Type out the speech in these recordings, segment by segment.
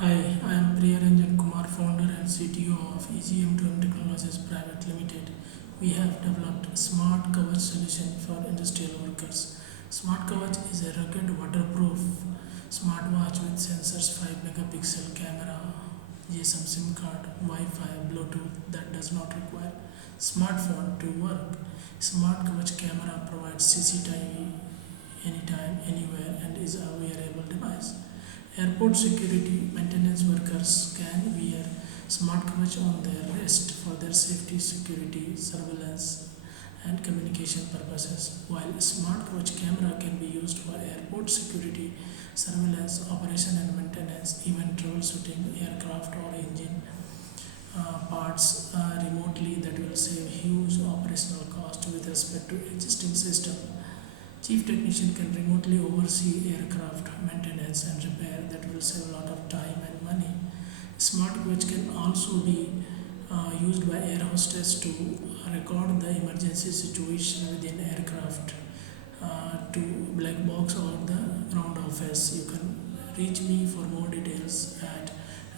Hi, I am Priyaranjan Kumar, founder and CTO of EGM2M Technologies Private Limited. We have developed Smart Kavach solution for industrial workers. Smart Kavach is a rugged, waterproof smartwatch with sensors, 5 megapixel camera, GSM SIM card, Wi-Fi, Bluetooth that does not require smartphone to work. Smart Kavach camera provides CCTV anytime, anywhere, and is a wearable device. Airport security maintenance workers can wear smart coverage on their wrist for their safety, security, surveillance, and communication purposes, while a smart coverage camera can be used for airport security, surveillance, operation and maintenance, even troubleshooting aircraft or engine parts remotely that will save huge operational cost with respect to existing system. Chief technician can remotely oversee aircraft maintenance and repair that will save a lot of time and money. Smart watch can also be used by air hostess to record the emergency situation within aircraft to black box or the ground office. You can reach me for more details at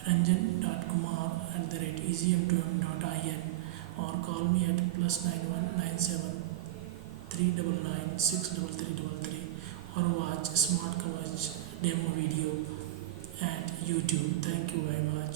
ranjan.kumar@egm2m.in or call me at +9197 399 63333 or watch Smart Coverage demo video at YouTube. Thank you very much.